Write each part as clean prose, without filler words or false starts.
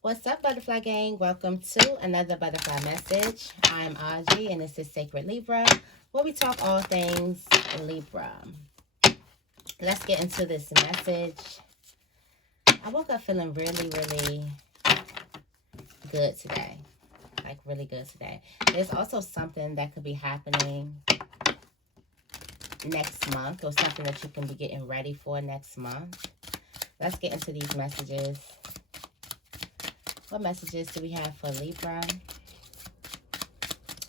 What's up, Butterfly Gang? Welcome to another Butterfly Message. I'm Auji, and this is Sacred Libra, where we talk all things Libra. Let's get into this message. I woke up feeling really good today. Like, really good today. There's also something that could be happening next month, or something that you can be getting ready for next month. Let's get into these messages. What messages do we have for Libra?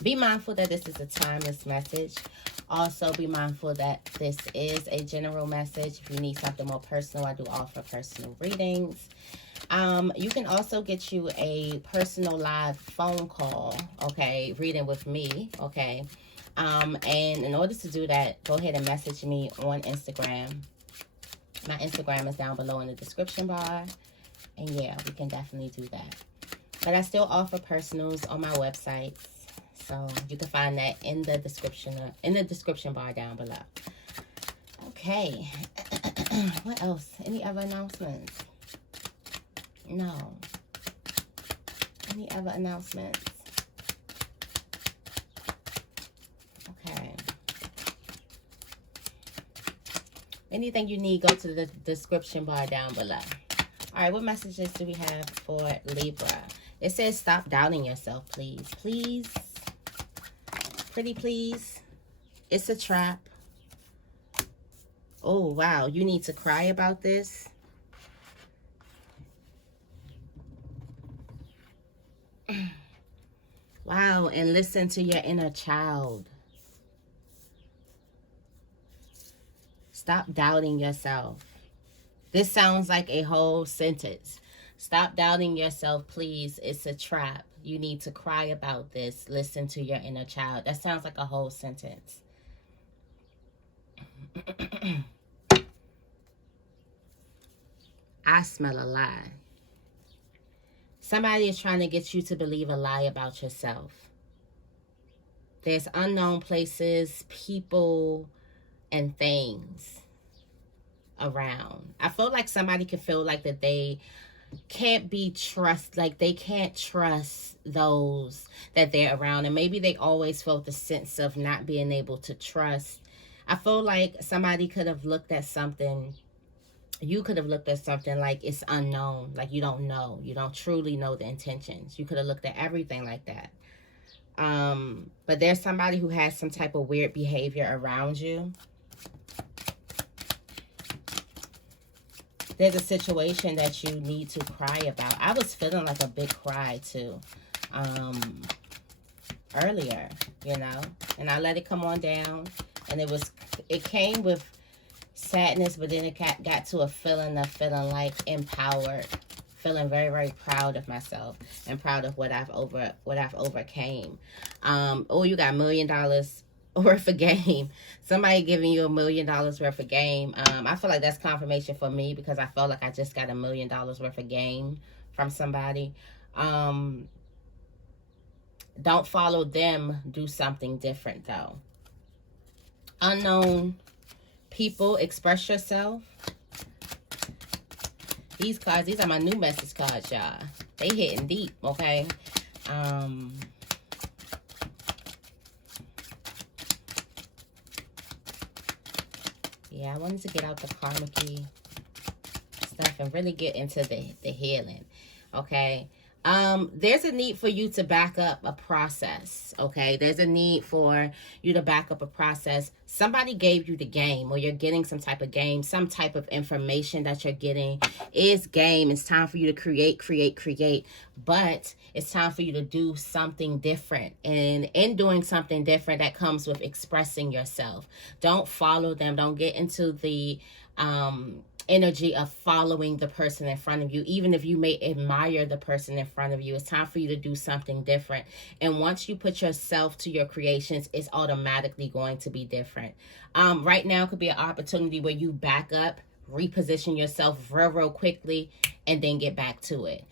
Be mindful that this is a timeless message. Also, be mindful that this is a general message. If you need something more personal, I do offer personal readings. You can also get you a personal live phone call, okay, reading with me, okay. And in order to do that, go ahead and message me on Instagram. My Instagram is down below in the description bar. And yeah, we can definitely do that. But I still offer personals on my websites. So you can find that in the description bar down below. Okay. What else? Any other announcements? No. Any other announcements? Okay. Anything you need, go to the description bar down below. All right, what messages do we have for Libra? It says stop doubting yourself, please. Please. Pretty please. It's a trap. Oh, wow. You need to cry about this. Wow. And listen to your inner child. Stop doubting yourself. This sounds like a whole sentence. Stop doubting yourself, please. It's a trap. You need to cry about this. Listen to your inner child. That sounds like a whole sentence. I smell a lie. Somebody is trying to get you to believe a lie about yourself. There's unknown places, people, and things around. I feel like somebody could feel like that they can't be like they can't trust those that they're around, and maybe they always felt the sense of not being able to trust. I feel like somebody could have looked at something, you could have looked at something like it's unknown, like you don't truly know the intentions. You could have looked at everything like that. But there's somebody who has some type of weird behavior around you. There's a situation that you need to cry about. I was feeling like a big cry too earlier, you know, and I let it come on down, and it came with sadness, but then it got to a feeling of feeling like empowered, feeling very proud of myself and proud of what I've overcame. Oh, you got $1 million worth of game. Somebody giving you $1 million worth of game. I feel like that's confirmation for me, because I felt like I just got $1 million worth of game from somebody. Don't follow them. Do something different though. Unknown people, express yourself. These cards, these are my new message cards, y'all. They hitting deep, okay? Yeah, I wanted to get out the karmic-y stuff and really get into the healing, okay? There's a need for you to back up a process, okay? There's a need for you to back up a process. Somebody gave you the game, or you're getting some type of game, some type of information that you're getting is game. It's time for you to create, but it's time for you to do something different. And in doing something different, that comes with expressing yourself. Don't follow them. Don't get into the energy of following the person in front of you. Even if you may admire the person in front of you, it's time for you to do something different. And once you put yourself to your creations, it's automatically going to be different. Right now could be an opportunity where you back up, reposition yourself real quickly, and then get back to it.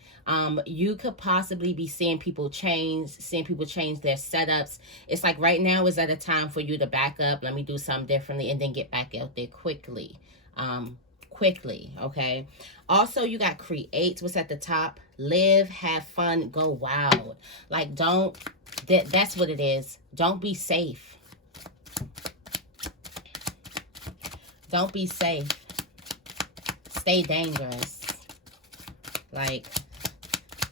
You could possibly be seeing people change their setups. It's like right now is at a time for you to back up, let me do something differently, and then get back out there quickly. quickly, okay? Also, you got create, what's at the top. Live, have fun, go wild. Like, that's what it is. Don't be safe. Don't be safe. Stay dangerous. Like,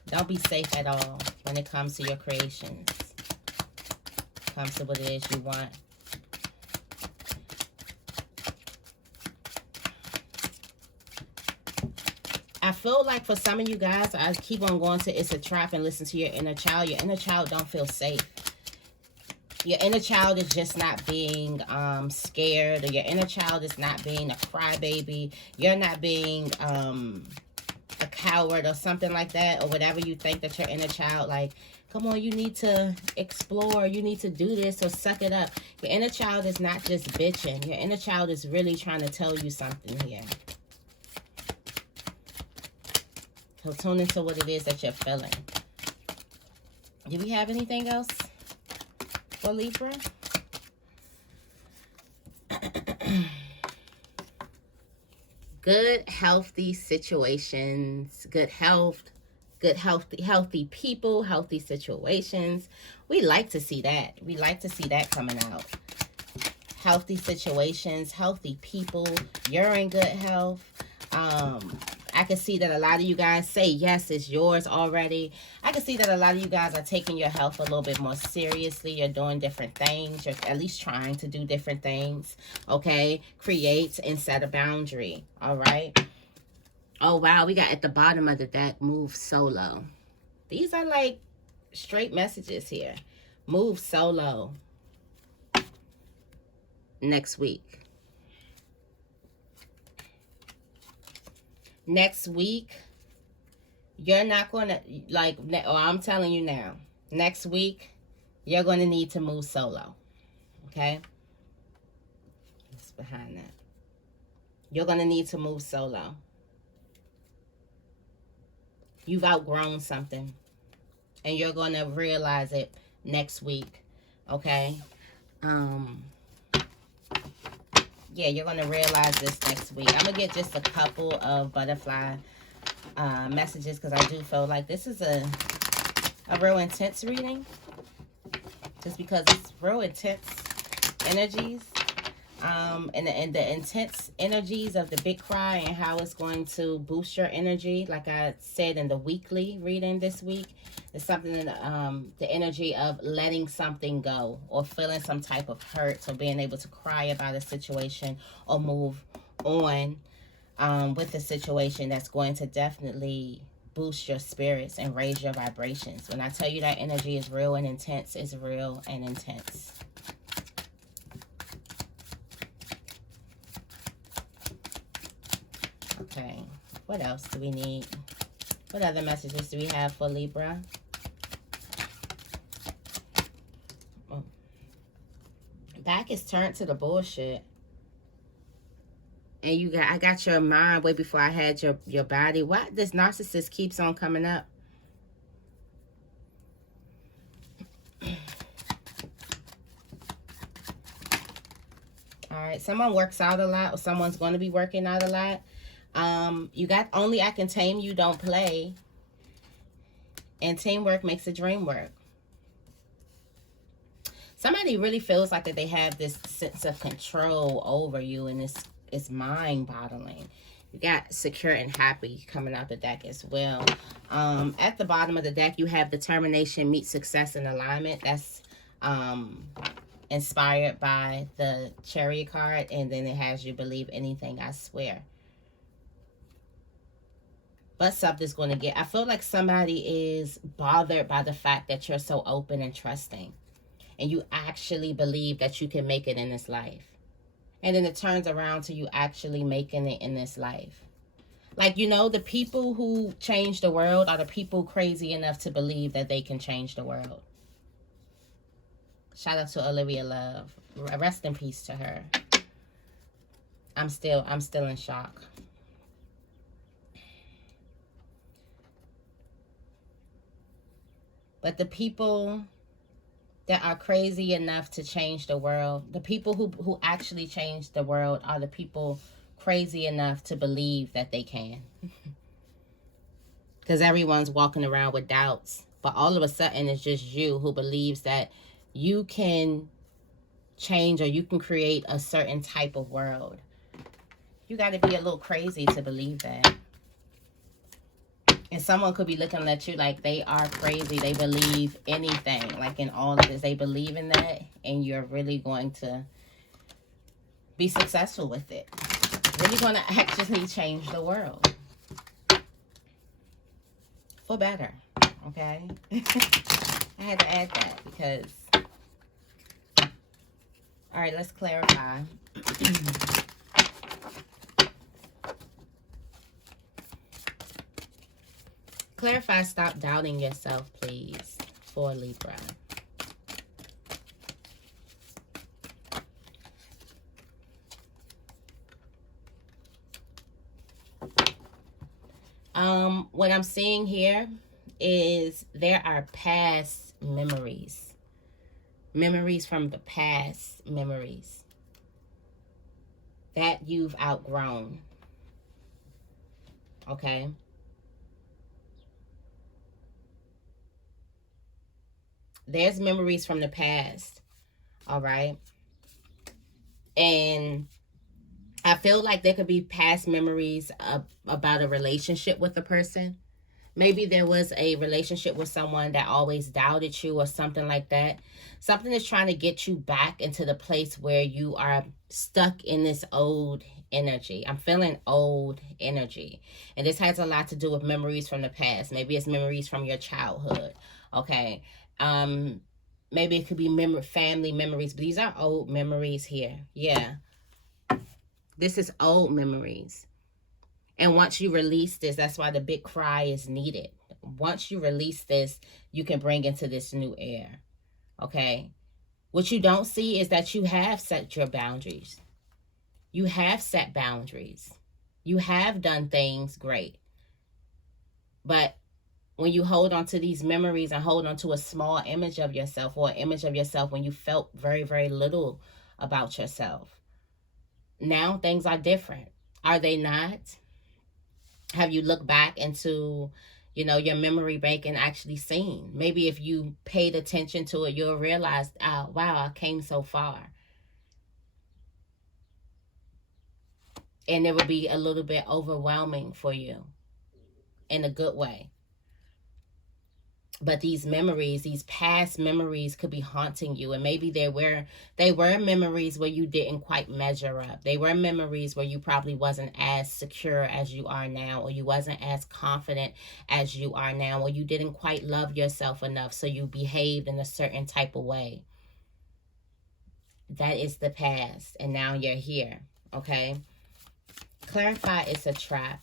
don't be safe at all when it comes to your creations. Comes to what it is you want. I feel like for some of you guys, I keep on going to it's a trap and listen to your inner child. Your inner child don't feel safe. Your inner child is just not being scared, or your inner child is not being a crybaby. You're not being a coward or something like that, or whatever you think that your inner child, like, come on, you need to explore, you need to do this, or suck it up. Your inner child is not just bitching. Your inner child is really trying to tell you something here. So tune into what it is that you're feeling. Do we have anything else for Libra? Good, healthy situations. Good health. Good, healthy people. Healthy situations. We like to see that. We like to see that coming out. Healthy situations. Healthy people. You're in good health. I can see that a lot of you guys say, yes, it's yours already. I can see that a lot of you guys are taking your health a little bit more seriously. You're doing different things. You're at least trying to do different things. Okay? Create and set a boundary. All right? Oh, wow. We got at the bottom of the deck, move solo. These are like straight messages here. Move solo next week. Next week, you're not going to, like, or I'm telling you now, next week, you're going to need to move solo. Okay? What's behind that? You're going to need to move solo. You've outgrown something, and you're going to realize it next week. Okay? Yeah, you're going to realize this next week. I'm going to get just a couple of butterfly messages, because I do feel like this is a real intense reading. Just because it's real intense energies. And the intense energies of the big cry and how it's going to boost your energy. Like I said in the weekly reading this week, it's something in the energy of letting something go, or feeling some type of hurt, or being able to cry about a situation or move on with the situation. That's going to definitely boost your spirits and raise your vibrations. When I tell you that energy is real and intense, it's real and intense. Okay, what else do we need? What other messages do we have for Libra? Oh. Back is turned to the bullshit. And I got your mind way before I had your body. What? This narcissist keeps on coming up. All right, someone works out a lot, or someone's going to be working out a lot. You got only I can tame you, don't play. And teamwork makes the dream work. Somebody really feels like that they have this sense of control over you, and it's mind-boggling. You got secure and happy coming out the deck as well. At the bottom of the deck, you have determination meets success and alignment. That's inspired by the Chariot card, and then it has you believe anything, I swear. But something's going to get... I feel like somebody is bothered by the fact that you're so open and trusting. And you actually believe that you can make it in this life. And then it turns around to you actually making it in this life. Like, you know, the people who change the world are the people crazy enough to believe that they can change the world. Shout out to Olivia Love. Rest in peace to her. I'm still in shock. But the people that are crazy enough to change the world, the people who actually change the world, are the people crazy enough to believe that they can. Because everyone's walking around with doubts. But all of a sudden, it's just you who believes that you can change or you can create a certain type of world. You got to be a little crazy to believe that. And someone could be looking at you like they are crazy. They believe anything. Like in all of this, they believe in that. And you're really going to be successful with it. Really going to actually change the world. For better. Okay? I had to add that because... All right, let's clarify. Clarify, stop doubting yourself, please, for Libra. What I'm seeing here is there are past memories. Memories from the past, memories that you've outgrown. Okay? There's memories from the past. All right? And I feel like there could be past memories about a relationship with a person. Maybe there was a relationship with someone that always doubted you or something like that. Something is trying to get you back into the place where you are stuck in this old energy. I'm feeling old energy. And this has a lot to do with memories from the past. Maybe it's memories from your childhood. Okay. Maybe it could be family memories. But these are old memories here. Yeah. This is old memories. And once you release this, that's why the big cry is needed. Once you release this, you can bring into this new air. Okay? What you don't see is that you have set your boundaries. You have set boundaries. You have done things great. But when you hold on to these memories and hold on to a small image of yourself or an image of yourself when you felt very, very little about yourself, now things are different. Are they not? Have you looked back into, your memory bank and actually seen? Maybe if you paid attention to it, you'll realize, oh, wow, I came so far. And it would be a little bit overwhelming for you in a good way. But these memories, these past memories could be haunting you. And maybe they were memories where you didn't quite measure up. They were memories where you probably wasn't as secure as you are now, or you wasn't as confident as you are now, or you didn't quite love yourself enough, so you behaved in a certain type of way. That is the past. And now you're here. Okay? Clarify, it's a trap.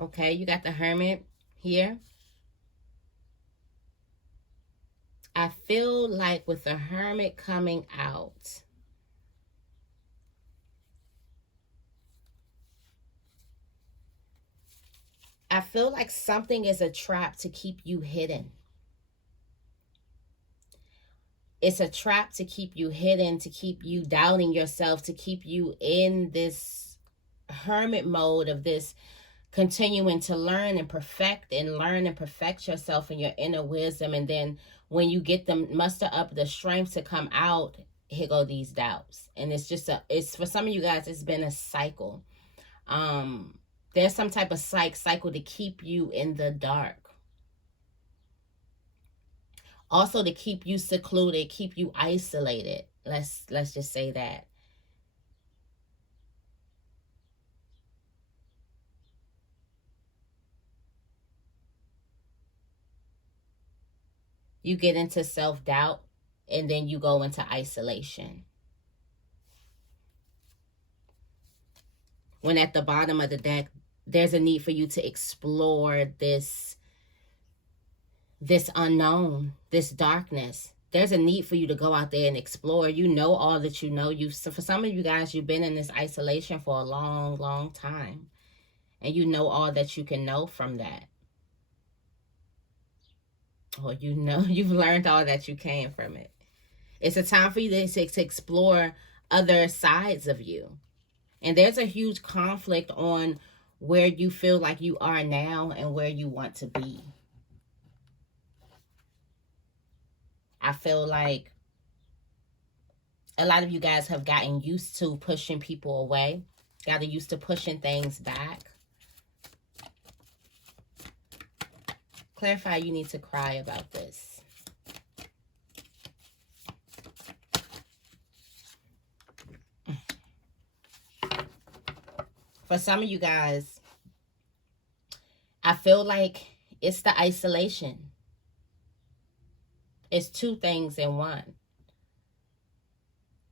Okay, you got the Hermit here. I feel like with the Hermit coming out, I feel like something is a trap to keep you hidden. It's a trap to keep you hidden, to keep you doubting yourself, to keep you in this hermit mode of this continuing to learn and perfect yourself and your inner wisdom. And then when you get them, muster up the strength to come out, here go these doubts. And it's for some of you guys, it's been a cycle. There's some type of cycle to keep you in the dark. Also to keep you secluded, keep you isolated. Let's just say that. You get into self-doubt and then you go into isolation. When at the bottom of the deck, there's a need for you to explore this unknown, this darkness. There's a need for you to go out there and explore. You know all that you know. So for some of you guys, you've been in this isolation for a long, long time. And you know all that you can know from that. Or you know, you've learned all that you can from it. It's a time for you to explore other sides of you. And there's a huge conflict on where you feel like you are now and where you want to be. I feel like a lot of you guys have gotten used to pushing people away, gotten used to pushing things back. Clarify, you need to cry about this. For some of you guys, I feel like it's the isolation. It's two things in one.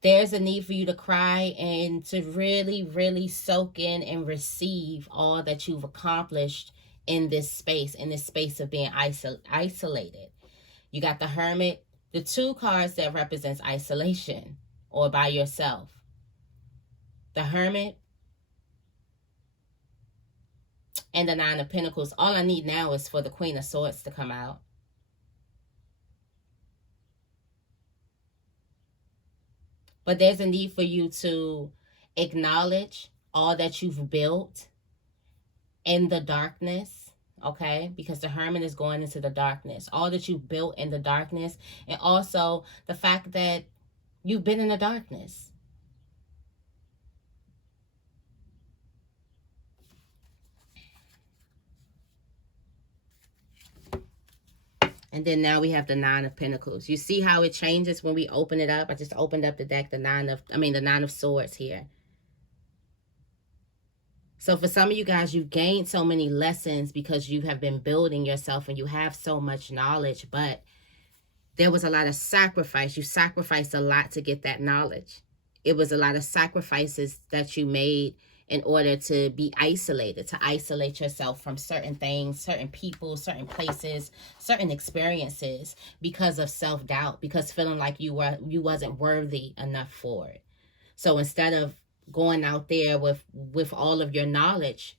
There's a need for you to cry and to really, really soak in and receive all that you've accomplished in this space of being isolated. You got the Hermit, the two cards that represents isolation or by yourself. The Hermit and the Nine of Pentacles. All I need now is for the Queen of Swords to come out. But there's a need for you to acknowledge all that you've built in the darkness, okay? Because the Hermit is going into the darkness. All that you've built in the darkness, and also the fact that you've been in the darkness. And then now we have the Nine of Pentacles. You see how it changes when we open it up? I just opened up the deck, the Nine of Swords here. So for some of you guys, you've gained so many lessons because you have been building yourself and you have so much knowledge, but there was a lot of sacrifice. You sacrificed a lot to get that knowledge. It was a lot of sacrifices that you made in order to be isolated, to isolate yourself from certain things, certain people, certain places, certain experiences because of self-doubt, because feeling like you wasn't worthy enough for it. So instead of going out there with all of your knowledge,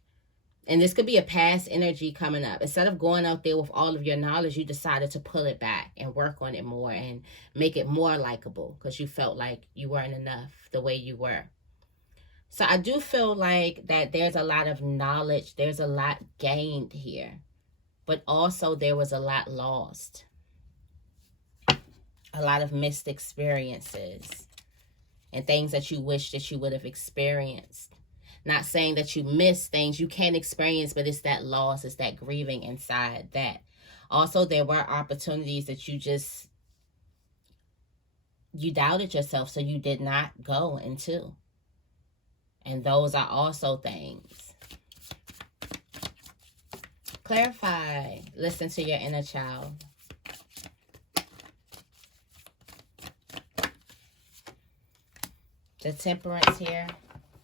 and this could be a past energy coming up, instead of going out there with all of your knowledge, you decided to pull it back and work on it more and make it more likable because you felt like you weren't enough the way you were. So I do feel like that there's a lot of knowledge, there's a lot gained here, but also there was a lot lost. A lot of missed experiences and things that you wish that you would have experienced. Not saying that you miss things you can experience, but it's that loss, it's that grieving inside that. Also, there were opportunities that you doubted yourself, so you did not go into. And those are also things. Clarify. Listen to your inner child. The Temperance here.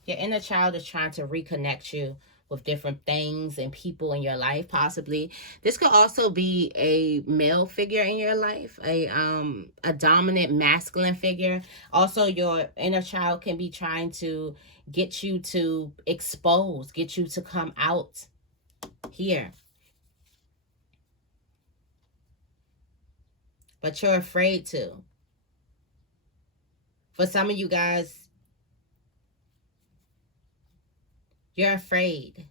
Your inner child is trying to reconnect you with different things and people in your life, possibly. This could also be a male figure in your life, a dominant masculine figure. Also, your inner child can be trying to get you to expose, get you to come out here. But you're afraid to. For some of you guys, you're afraid.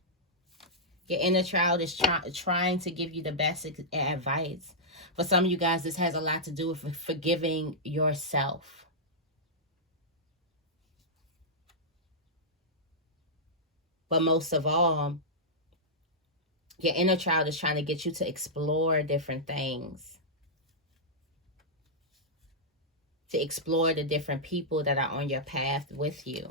Your inner child is trying to give you the best advice. For some of you guys, this has a lot to do with forgiving yourself. But most of all, your inner child is trying to get you to explore different things. To explore the different people that are on your path with you.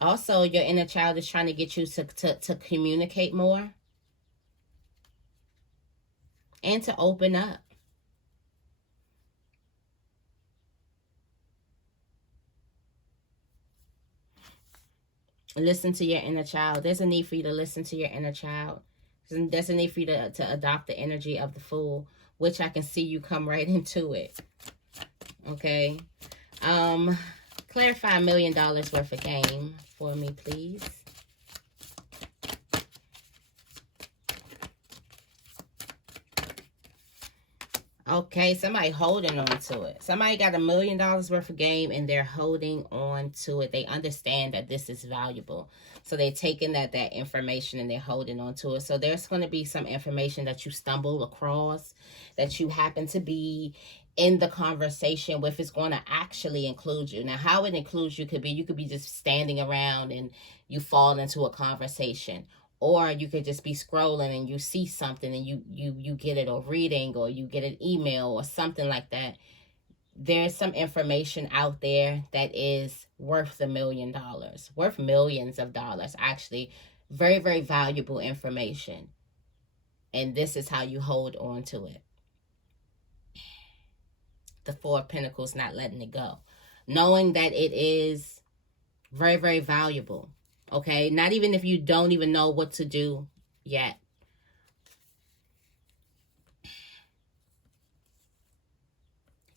Also, your inner child is trying to get you to communicate more. And to open up. Listen to your inner child. There's a need for you to listen to your inner child. There's a need for you to adopt the energy of the Fool, which I can see you come right into it. Okay. Clarify $1 million worth of game for me, please. Okay, somebody holding on to it. Somebody got $1 million worth of game and they're holding on to it. They understand that this is valuable. So they're taking that information and they're holding on to it. So there's going to be some information that you stumble across, that you happen to be in the conversation with, is going to actually include you. Now, how it includes you could be, you could be just standing around and you fall into a conversation. Or you could just be scrolling and you see something and you get it, or reading, or you get an email or something like that. There's some information out there that is worth $1 million, worth millions of dollars, actually. Very, very valuable information. And this is how you hold on to it. The Four of Pentacles, not letting it go. Knowing that it is very, very valuable. Okay? Not even if you don't even know what to do yet.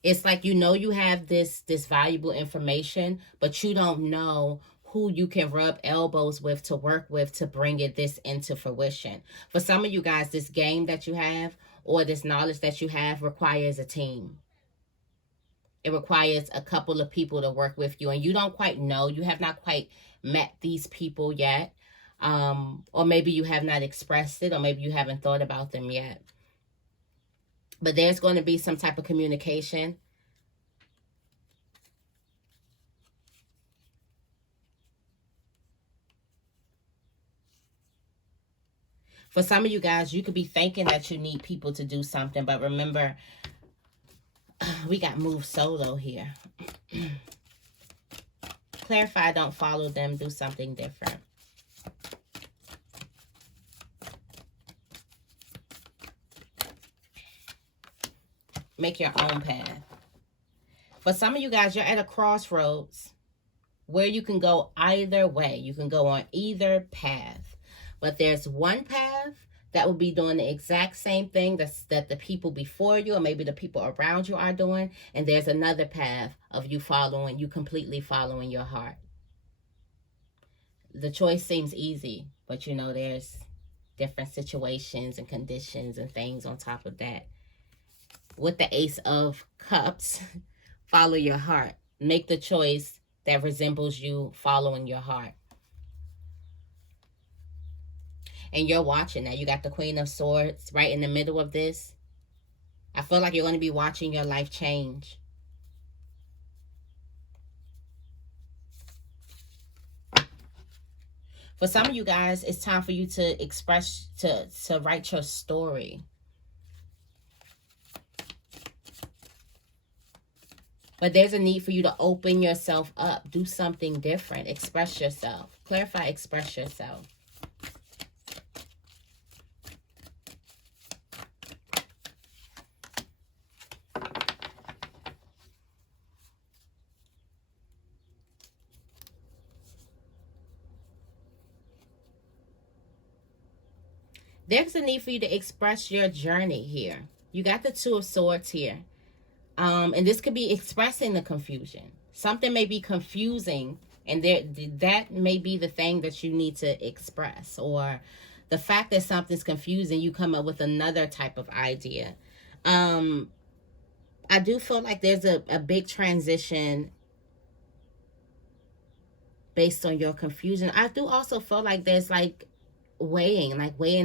It's like, you know, you have this valuable information, but you don't know who you can rub elbows with, to work with, to bring this into fruition. For some of you guys, this game that you have, or this knowledge that you have, requires a team. It requires a couple of people to work with you, and you don't quite know. You have not quite met these people yet. Or maybe you have not expressed it, or maybe you haven't thought about them yet. But there's going to be some type of communication. For some of you guys, you could be thinking that you need people to do something, but remember, we got move solo here. Clarify, don't follow them, do something different. Make your own path. For some of you guys, you're at a crossroads where you can go either way. You can go on either path. But there's one path that will be doing the exact same thing that the people before you, or maybe the people around you, are doing. And there's another path of you completely following your heart. The choice seems easy, but you know, there's different situations and conditions and things on top of that. With the Ace of Cups, follow your heart. Make the choice that resembles you following your heart. And you're watching that. You got the Queen of Swords right in the middle of this. I feel like you're going to be watching your life change. For some of you guys, it's time for you to express, to write your story. But there's a need for you to open yourself up. Do something different. Express yourself. Clarify, express yourself. There's a need for you to express your journey here. You got the Two of Swords here. And this could be expressing the confusion. Something may be confusing, and that may be the thing that you need to express. Or the fact that something's confusing, you come up with another type of idea. I do feel like there's a big transition based on your confusion. I do also feel like there's like weighing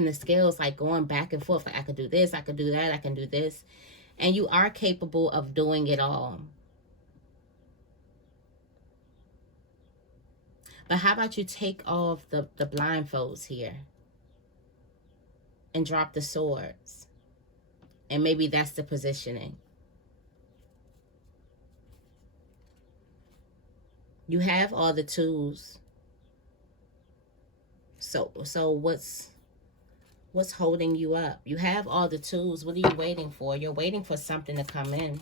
the scales, like going back and forth. Like, I could do this, I could do that, I can do this. And you are capable of doing it all. But how about you take off the blindfolds here and drop the swords? And maybe that's the positioning. You have all the tools. So what's holding you up? You have all the tools. What are you waiting for? You're waiting for something to come in.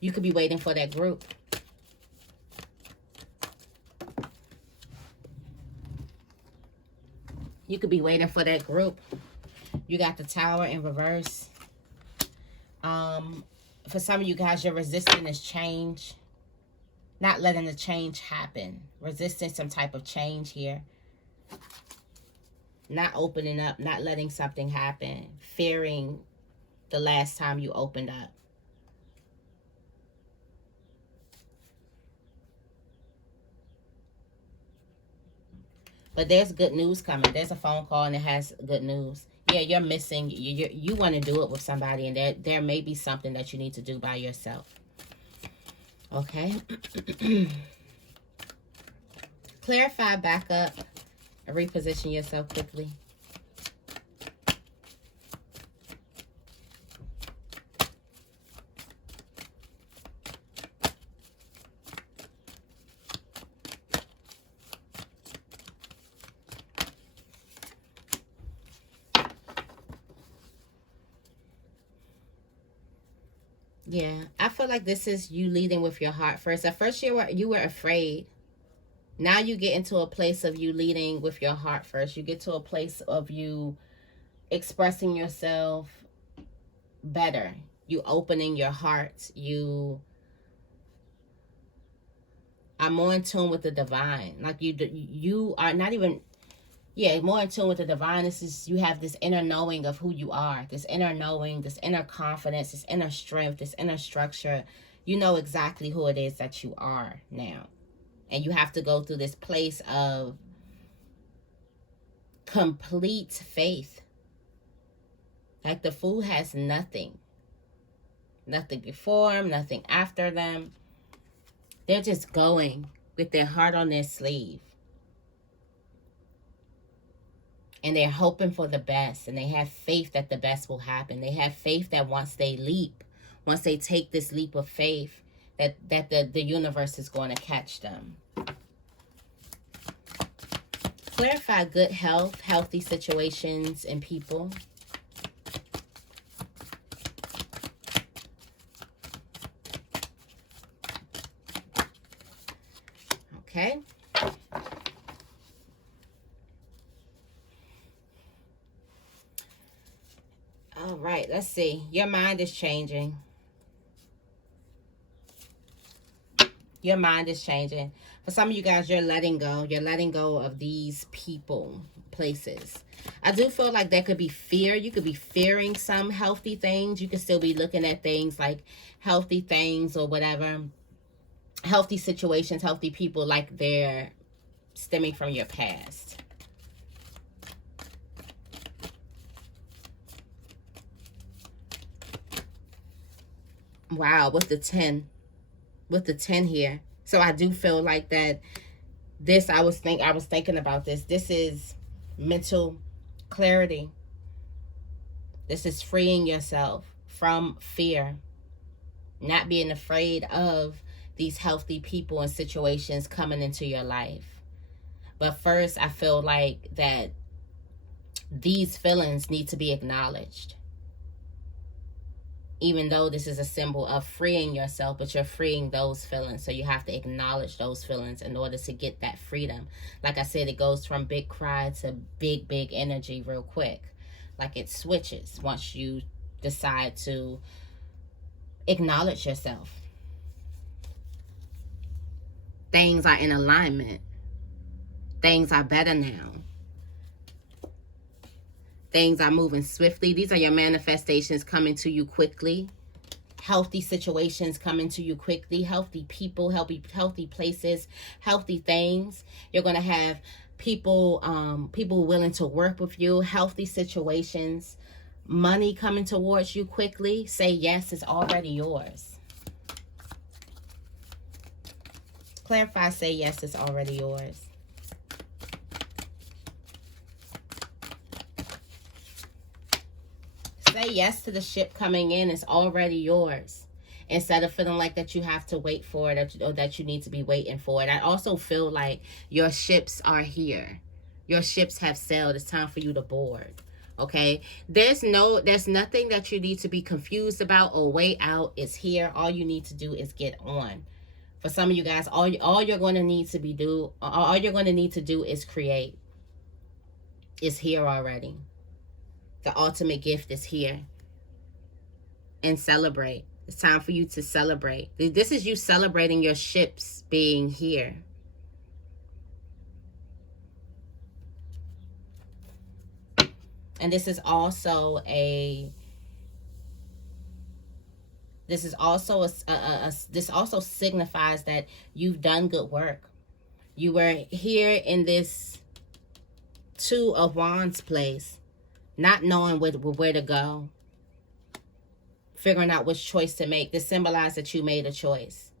You could be waiting for that group. You could be waiting for that group. You got the Tower in reverse. For some of you guys, you're resisting this change. Not letting the change happen. Resisting some type of change here. Not opening up. Not letting something happen. Fearing the last time you opened up. But there's good news coming. There's a phone call and it has good news. Yeah, you're missing. You want to do it with somebody, and there may be something that you need to do by yourself. Okay. Clarify, back up, and reposition yourself quickly. Yeah, I feel like this is you leading with your heart first. At first you were afraid. Now you get into a place of you leading with your heart first. You get to a place of you expressing yourself better. You opening your heart. You are more in tune with the divine. Like you are not even, yeah, more in tune with the divine. This is, you have this inner knowing of who you are. This inner knowing, this inner confidence, this inner strength, this inner structure. You know exactly who it is that you are now. And you have to go through this place of complete faith. Like the Fool has nothing. Nothing before them, nothing after them. They're just going with their heart on their sleeve. And they're hoping for the best. And they have faith that the best will happen. They have faith that once they leap, once they take this leap of faith, that the universe is going to catch them. Clarify good health, healthy situations and people. Okay. All right, let's see. Your mind is changing. Your mind is changing. For some of you guys, you're letting go. You're letting go of these people, places. I do feel like there could be fear. You could be fearing some healthy things. You could still be looking at things like healthy things or whatever. Healthy situations, healthy people, like they're stemming from your past. Wow, with the 10. With the 10 here. So I do feel like that this, I was thinking about this. This is mental clarity. This is freeing yourself from fear. Not being afraid of these healthy people and situations coming into your life. But first, I feel like that these feelings need to be acknowledged. Even though this is a symbol of freeing yourself, but you're freeing those feelings. So you have to acknowledge those feelings in order to get that freedom. Like I said, it goes from big cry to big, big energy real quick. Like it switches once you decide to acknowledge yourself. Things are in alignment. Things are better now. Things are moving swiftly. These are your manifestations coming to you quickly. Healthy situations coming to you quickly. Healthy people, healthy places, healthy things. You're going to have people willing to work with you. Healthy situations. Money coming towards you quickly. Say yes, it's already yours. Clarify, say yes, it's already yours. Say yes to the ship coming in. It's already yours. Instead of feeling like that you have to wait for it, or that you need to be waiting for it. I also feel like your ships are here. Your ships have sailed. It's time for you to board. Okay? There's nothing that you need to be confused about or wait out. It's here. All you need to do is get on. For some of you guys, all you're going to need to do is create. It's here already. The ultimate gift is here. And celebrate. It's time for you to celebrate. This is you celebrating your ships being here. And this is also a This is also this also signifies that you've done good work. You were here in this Two of Wands place, not knowing where to go, figuring out which choice to make. This symbolizes that you made a choice.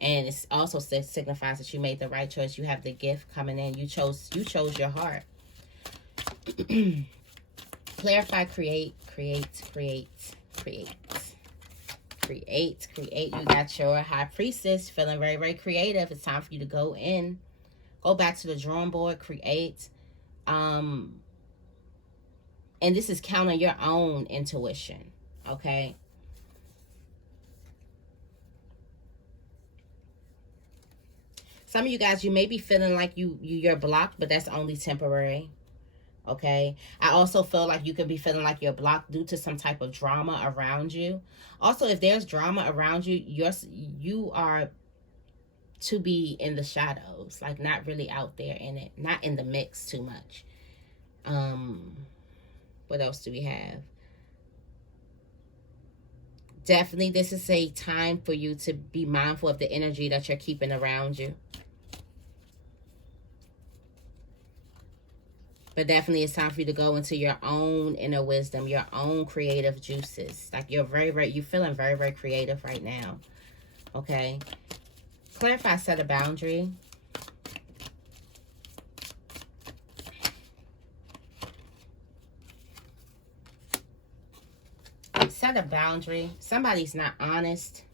And it also signifies that you made the right choice. You have the gift coming in. You chose your heart. Clarify, create. You got your High Priestess feeling very, very creative. It's time for you to go in. Go back to the drawing board, create. And this is counting your own intuition, okay? Some of you guys, you may be feeling like you're blocked, but that's only temporary, okay? I also feel like you could be feeling like you're blocked due to some type of drama around you. Also, if there's drama around you, you are to be in the shadows, like not really out there in it, not in the mix too much. What else do we have? Definitely, this is a time for you to be mindful of the energy that you're keeping around you. But definitely it's time for you to go into your own inner wisdom, your own creative juices. Like you're feeling very, very creative right now. Okay. Clarify, set a boundary. Set a boundary. Somebody's not honest.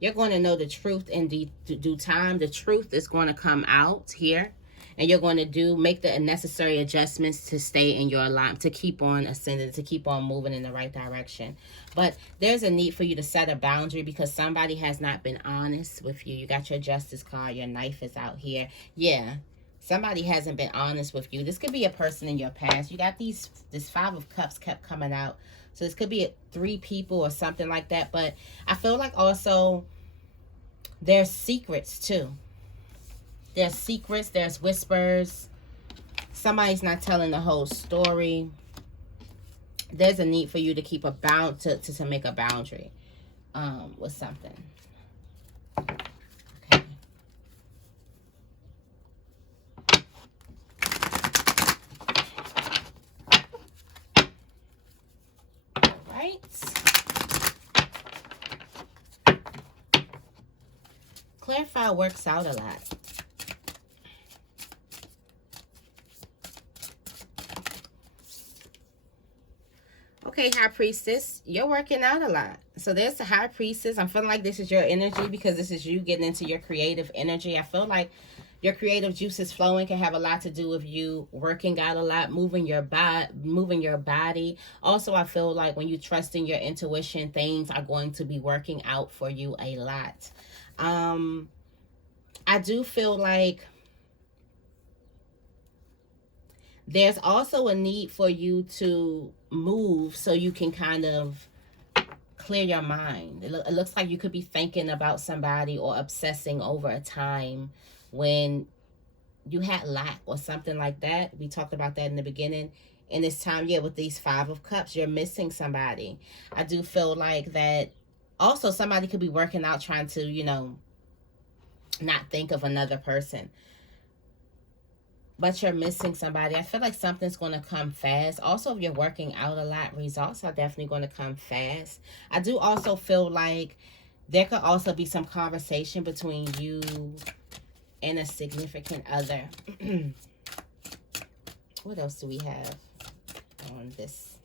You're going to know the truth in due time. The truth is going to come out here. And you're going to make the necessary adjustments to stay in your alignment, to keep on ascending, to keep on moving in the right direction. But there's a need for you to set a boundary because somebody has not been honest with you. You got your Justice card. Your knife is out here. Yeah, somebody hasn't been honest with you. This could be a person in your past. You got this Five of Cups kept coming out. So this could be 3 people or something like that. But I feel like also there's secrets too. There's secrets, there's whispers. Somebody's not telling the whole story. There's a need for you to keep to make a boundary with something. Okay. All right. Clarify works out a lot. Okay, High Priestess, you're working out a lot. So there's the High Priestess. I'm feeling like this is your energy because this is you getting into your creative energy. I feel like your creative juices flowing can have a lot to do with you working out a lot, moving your body. Also, I feel like when you trust in your intuition, things are going to be working out for you a lot. I do feel like there's also a need for you to move so you can kind of clear your mind. It looks like you could be thinking about somebody or obsessing over a time when you had lack or something like that. We talked about that in the beginning. In this time, yeah, with these Five of Cups, you're missing somebody. I do feel like that also somebody could be working out trying to, you know, not think of another person. But you're missing somebody. I feel like something's going to come fast. Also, if you're working out a lot, results are definitely going to come fast. I do also feel like there could also be some conversation between you and a significant other. What else do we have on this?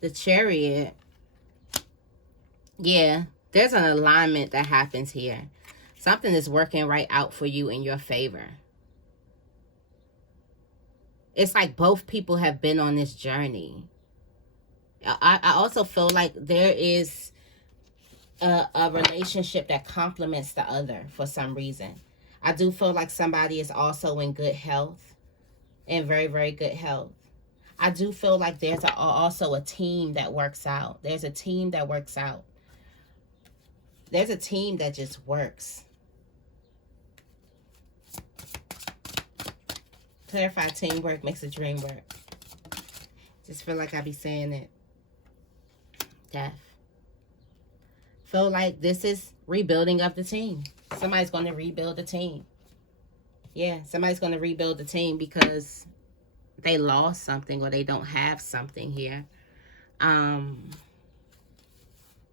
The Chariot. Yeah. There's an alignment that happens here. Something is working right out for you in your favor. It's like both people have been on this journey. I also feel like there is a relationship that complements the other for some reason. I do feel like somebody is also in good health, in very, very good health. I do feel like there's also a team that works out. There's a team that works out. There's a team that just works. Clarify, teamwork makes a dream work. Just feel like I be saying it. Death. Feel like this is rebuilding of the team. Somebody's going to rebuild the team. Yeah, somebody's going to rebuild the team because they lost something or they don't have something here.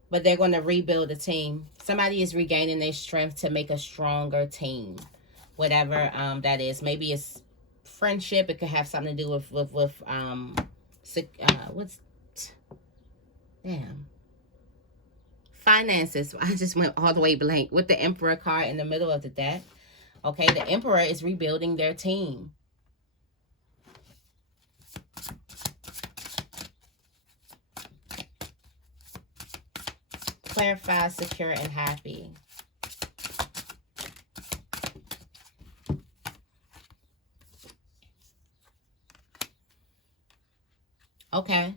But they're going to rebuild the team. Somebody is regaining their strength to make a stronger team. Whatever that is. Maybe it's friendship. It could have something to do with what's, damn. Finances. I just went all the way blank with the Emperor card in the middle of the deck. Okay, the Emperor is rebuilding their team. Clarify, secure, and happy. Okay.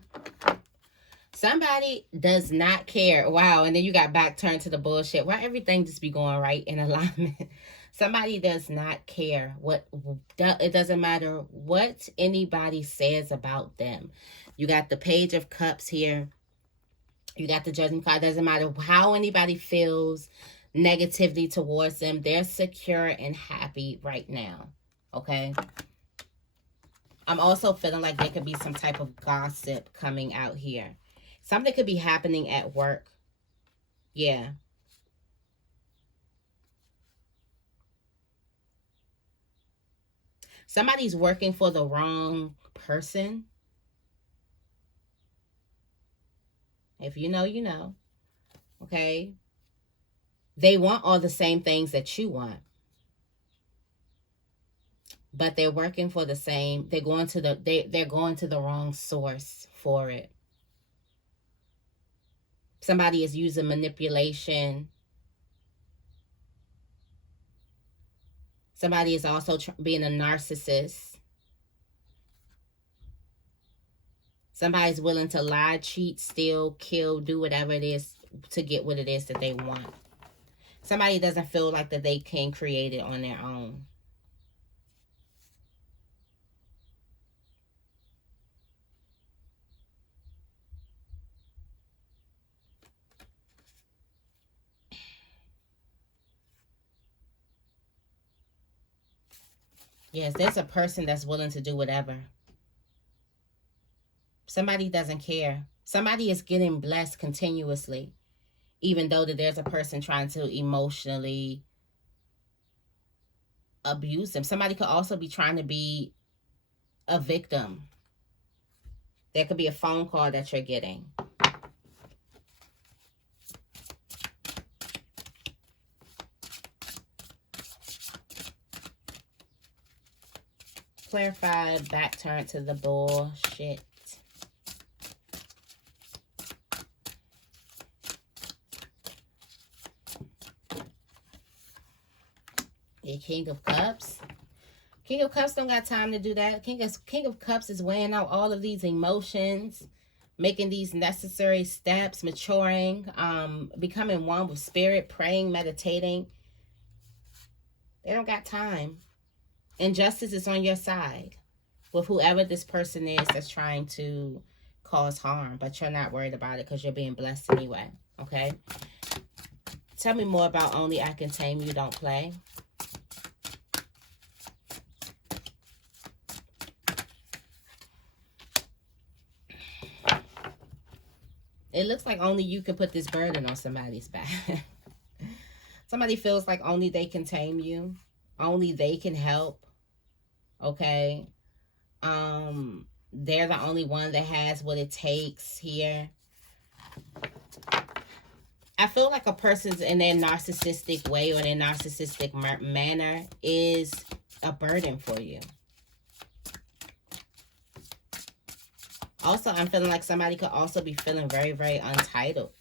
Somebody does not care. Wow, and then you got back turned to the bullshit. Why everything just be going right in alignment? Somebody does not care what, it doesn't matter what anybody says about them. You got the Page of Cups here. You got the Judgment card. Doesn't matter how anybody feels negatively towards them. They're secure and happy right now. Okay. I'm also feeling like there could be some type of gossip coming out here. Something could be happening at work. Yeah. Somebody's working for the wrong person. If you know, you know. Okay. They want all the same things that you want. But they're working for the same. They're going to the wrong source for it. Somebody is using manipulation. Somebody is also being a narcissist. Somebody's willing to lie, cheat, steal, kill, do whatever it is to get what it is that they want. Somebody doesn't feel like that they can create it on their own. Yes, there's a person that's willing to do whatever. Somebody doesn't care. Somebody is getting blessed continuously, even though that there's a person trying to emotionally abuse them. Somebody could also be trying to be a victim. There could be a phone call that you're getting. Clarify, back turn to the bullshit. The King of Cups. King of Cups don't got time to do that. King of Cups is weighing out all of these emotions, making these necessary steps, maturing, becoming one with spirit, praying, meditating. They don't got time. And justice is on your side with whoever this person is that's trying to cause harm. But you're not worried about it because you're being blessed anyway. Okay? Tell me more about Only I Can Tame You, Don't Play. It looks like only you can put this burden on somebody's back. Somebody feels like only they can tame you. Only they can help. Okay? They're the only one that has what it takes here. I feel like a person's in their narcissistic way or their narcissistic manner is a burden for you. Also, I'm feeling like somebody could also be feeling very, very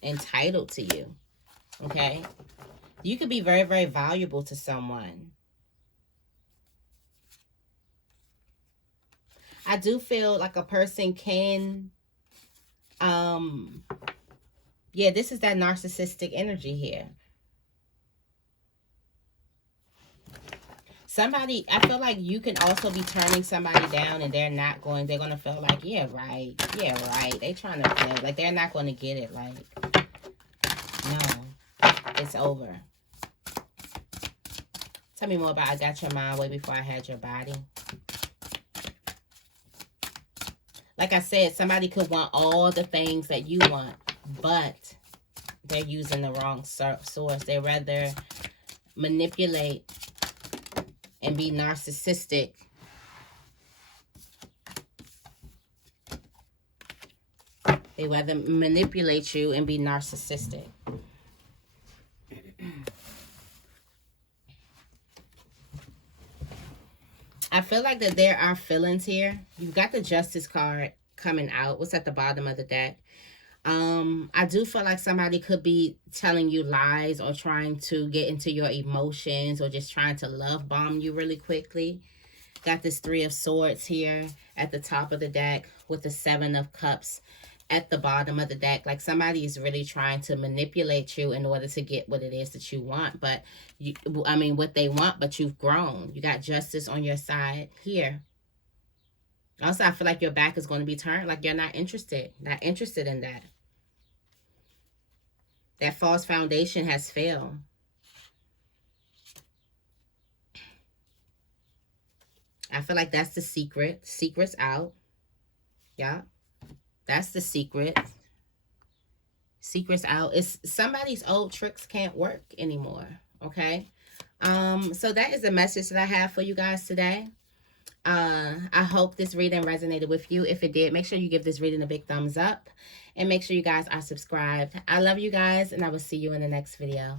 entitled to you. Okay? You could be very, very valuable to someone. I do feel like a person can, yeah, this is that narcissistic energy here. Somebody, I feel like you can also be turning somebody down and they're not going, they're going to feel like, yeah, right. Yeah, right. They trying to play. Like, they're not going to get it. Like, no, it's over. Tell me more about I got your mind way before I had your body. Like I said, somebody could want all the things that you want, but they're using the wrong source. They rather manipulate and be narcissistic. They rather manipulate you and be narcissistic. I feel like that there are feelings here. You've got the Justice card coming out. What's at the bottom of the deck? I do feel like somebody could be telling you lies or trying to get into your emotions or just trying to love bomb you really quickly. Got this 3 of Swords here at the top of the deck with the 7 of Cups at the bottom of the deck. Like somebody is really trying to manipulate you in order to get what it is that you want. But, what they want, but you've grown. You got Justice on your side here. Also, I feel like your back is going to be turned. Like you're not interested in that. That false foundation has failed. I feel like that's the secret. Secret's out. Yeah. That's the secret. Secret's out. It's somebody's old tricks can't work anymore. Okay. So that is the message that I have for you guys today. I hope this reading resonated with you. If it did, make sure you give this reading a big thumbs up. And make sure you guys are subscribed. I love you guys, and I will see you in the next video.